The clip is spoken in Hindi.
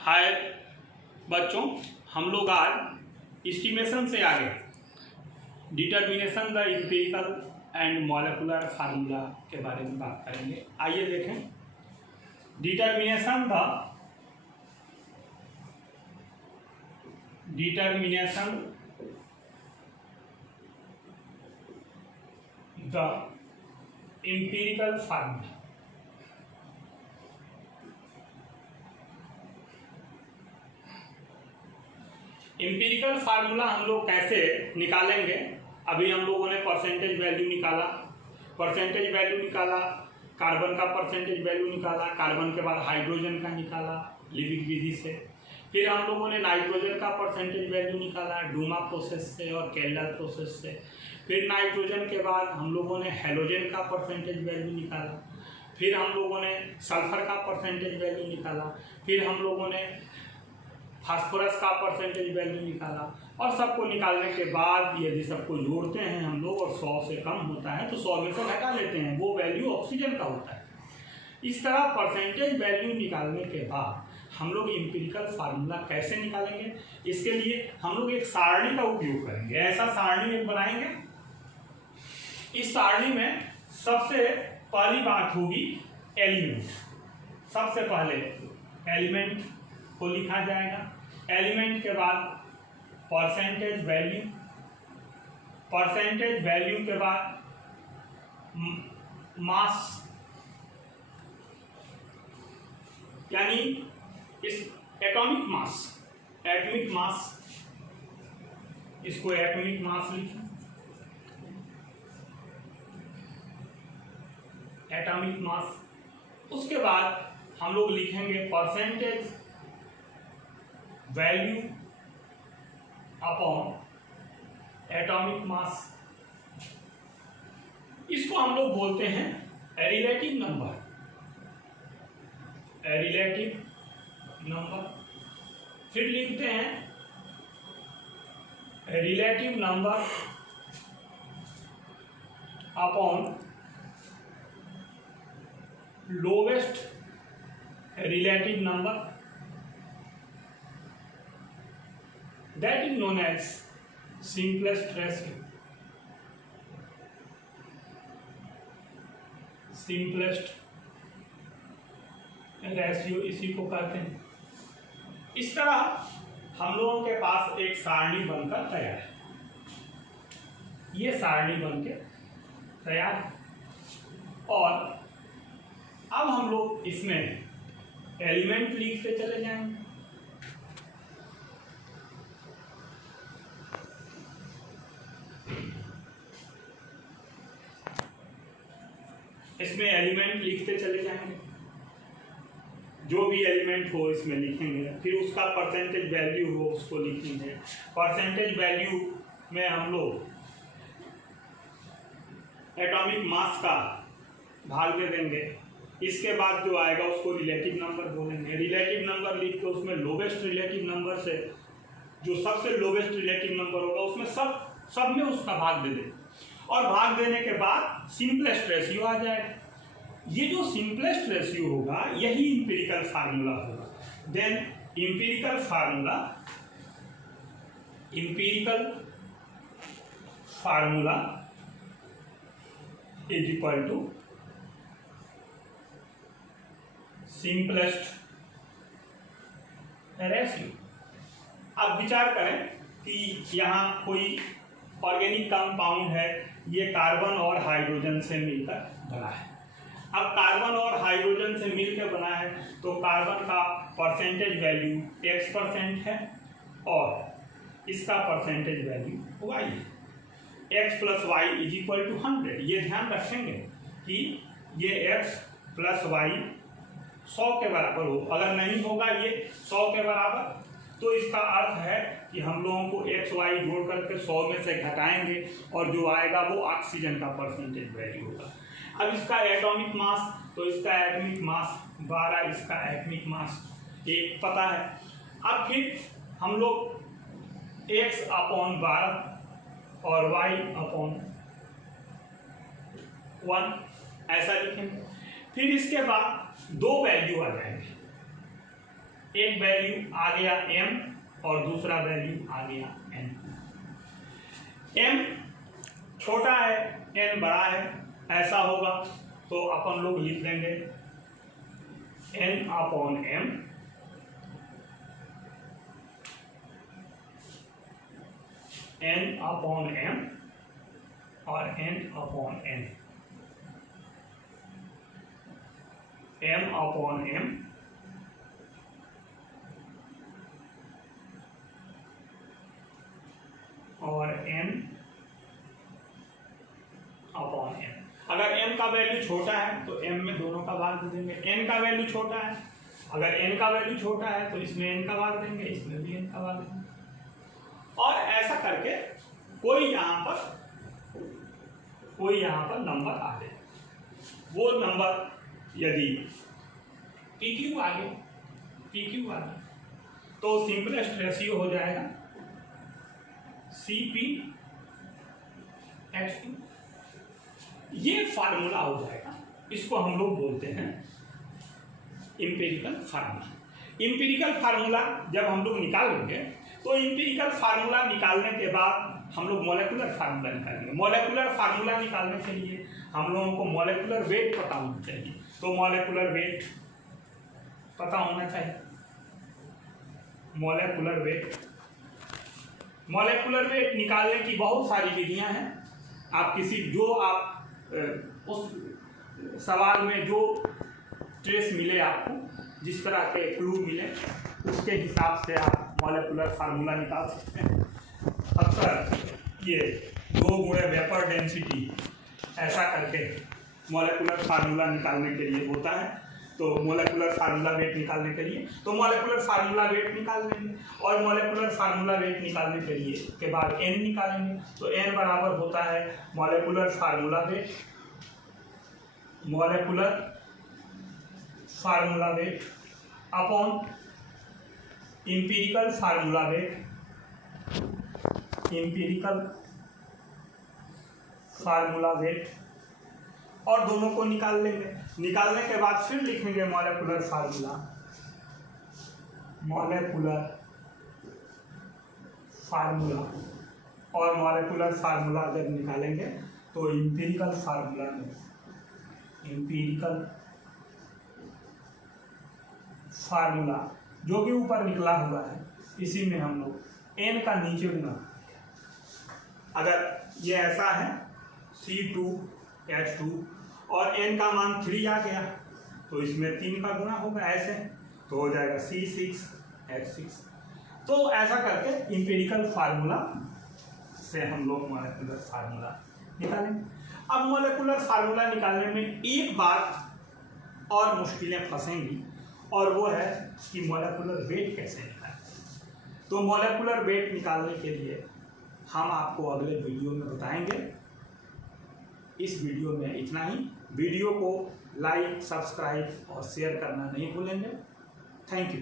हाय बच्चों, हम लोग आज एस्टिमेशन से आगे determination the empirical and molecular formula के बारे में बात करेंगे। आइए देखें। Determination the empirical formula. Empirical formula हम लोग कैसे निकालेंगे? अभी हम लोगों ने परसेंटेज वैल्यू निकाला, कार्बन का परसेंटेज वैल्यू निकाला, कार्बन के बाद हाइड्रोजन का निकाला लिविक विधि से। फिर हम लोगों ने नाइट्रोजन का परसेंटेज वैल्यू निकाला डूमा प्रोसेस से और केल्डर प्रोसेस से। फिर नाइट्रोजन के बाद हम लोगों ने हेलोजन का परसेंटेज वैल्यू निकाला। फिर हम लोगों ने सल्फर का परसेंटेज वैल्यू निकाला। फिर हम लोगों ने फास्फोरस का परसेंटेज वैल्यू निकाला। और सबको निकालने के बाद यदि सबको जोड़ते हैं हम लोग और 100 से कम होता है तो 100 में से घटा लेते हैं, वो वैल्यू ऑक्सीजन का होता है। इस तरह परसेंटेज वैल्यू निकालने के बाद हम लोग एम्पिरिकल फार्मूला कैसे निकालेंगे, इसके लिए हम लोग एक सारणी का उपयोग करेंगे। ऐसा सारणी एक बनाएंगे। इस सारणी में सबसे पहली बात होगी एलिमेंट। सबसे पहले एलिमेंट को लिखा जाएगा। एलिमेंट के बाद परसेंटेज वैल्यू के बाद मास, यानी इस एटॉमिक मास, इसको एटॉमिक मास लिखें। Atomic mass. उसके बाद हम लोग लिखेंगे percentage value upon atomic mass. इसको हम लोग बोलते हैं रिलेटिव नंबर। फिर लिखते हैं relative number upon lowest relative number, that is known as simplest ratio। इसी को कहते हैं। इस तरह हम लोगों के पास एक सारणी बनकर तैयार है। ये सारणी बनकर तैयार है और अब हम लोग इसमें एलिमेंट लिखते चले जाएंगे। इसमें एलिमेंट लिखते चले जाएंगे, जो भी एलिमेंट हो इसमें लिखेंगे। फिर उसका परसेंटेज वैल्यू हो उसको लिखेंगे। परसेंटेज वैल्यू में हम लोग एटॉमिक मास का भाग दे देंगे। इसके बाद जो आएगा उसको रिलेटिव नंबर बोलेंगे। रिलेटिव नंबर लिख के उसमें लोवेस्ट रिलेटिव नंबर से जो सबसे लोवेस्ट रिलेटिव नंबर होगा उसमें सब में उसका भाग दे देंगे। और भाग देने के बाद सिंपलेस्ट रेशियो आ जाएगा। ये जो सिंपलेस्ट रेशियो होगा यही एम्पिरिकल फार्मूला होगा। Then empirical formula is equal to simplest ratio. अब विचार करें कि यहाँ कोई ऑर्गेनिक कंपाउंड है, ये कार्बन और हाइड्रोजन से मिलकर बना है। अब कार्बन और हाइड्रोजन से मिलकर बना है तो कार्बन का परसेंटेज वैल्यू X% है और इसका परसेंटेज वैल्यू Y है। X + Y = 100। ये ध्यान रखेंगे कि ये X + Y 100 के बराबर हो। अगर नहीं होगा ये 100 के बराबर तो इसका अर्थ है कि हम लोगों को X Y जोड़ करके 100 में से घटाएंगे और जो आएगा वो ऑक्सीजन का परसेंटेज वैल्यू होगा। अब इसका एटॉमिक मास, तो इसका एटॉमिक मास 12, इसका एटॉमिक मास 1 पता है। अब फिर हम लोग X/12 और Y/1 ऐसा लिखेंगे। फिर इसके बाद दो वैल्यू आ जाएंगे, एक वैल्यू आ गया m और दूसरा वैल्यू आ गया n। m छोटा है n बड़ा है, ऐसा होगा तो अपन लोग लिख देंगे n upon m n upon m और n upon n, m upon m और n अपॉन m। अगर m का वैल्यू छोटा है तो m में दोनों का भाग दे देंगे, n का वैल्यू छोटा है, अगर n का वैल्यू छोटा है तो इसमें n का भाग देंगे, इसमें भी n का भाग देंगे, और ऐसा करके कोई यहाँ पर नंबर आ जाए। वो नंबर यदि PQ आ गया तो सिंपलेस्ट रेशियो हो जाएगा CP/H2। ये फार्मूला हो जाएगा, इसको हम लोग बोलते हैं इंपेरिकल फार्मूला। इंपेरिकल फार्मूला जब हम लोग निकालेंगे तो इंपेरिकल फार्मूला निकालने के बाद हम लोग मॉलिक्यूलर फार्मूला निकालेंगे। मॉलिक्यूलर फार्मूला निकालने के लिए हम लोगों को मॉलिक्यूलर वेट पता होना चाहिए, तो मॉलिक्यूलर वेट पता होना चाहिए। मॉलिक्यूलर वेट निकालने की बहुत सारी विधियां हैं। आप उस सवाल में जो ट्रेस मिले, आपको जिस तरह के क्लू मिले, उसके हिसाब से आप मॉलिक्यूलर फार्मूला निकाल सकते हैं। अक्सर ये 2 गुणे वेपर डेंसिटी ऐसा करके मॉलिक्यूलर फार्मूला निकालने के लिए होता है। तो मॉलिक्यूलर फार्मूला वेट निकालने के लिए तो मॉलिक्यूलर फार्मूला वेट निकाल लेंगे, और मॉलिक्यूलर फार्मूला वेट निकालने के लिए के बाद n निकालेंगे। तो n बराबर होता है molecular formula weight upon empirical formula wait, और दोनों को निकाल लेंगे। निकालने के बाद फिर लिखेंगे मॉलिक्यूलर फार्मूला, और मॉलिक्यूलर फार्मूला जब निकालेंगे तो इंपीरिकल फार्मूला जो कि ऊपर निकला हुआ है, इसी में हम लोग n का नीचे गुना, अगर ये ऐसा है C2H2 और n का मान 3 आ गया तो इसमें 3 का गुना होगा, ऐसे तो हो जाएगा C6H6। तो ऐसा करके इंपेरिकल फार्मूला से हम लोग मॉलिक्यूलर फार्मूला निकालेंगे। अब मॉलिक्यूलर फार्मूला निकालने में एक बात और मुश्किलें फंसेंगी, और वो है कि मॉलिक्यूलर वेट कैसे निकालें। तो मॉलिक्यूलर वेट निकालने के लिए हम आपको अगले वीडियो में बताएंगे। इस वीडियो में इतना ही। वीडियो को लाइक, सब्सक्राइब और शेयर करना नहीं भूलेंगे। Thank you.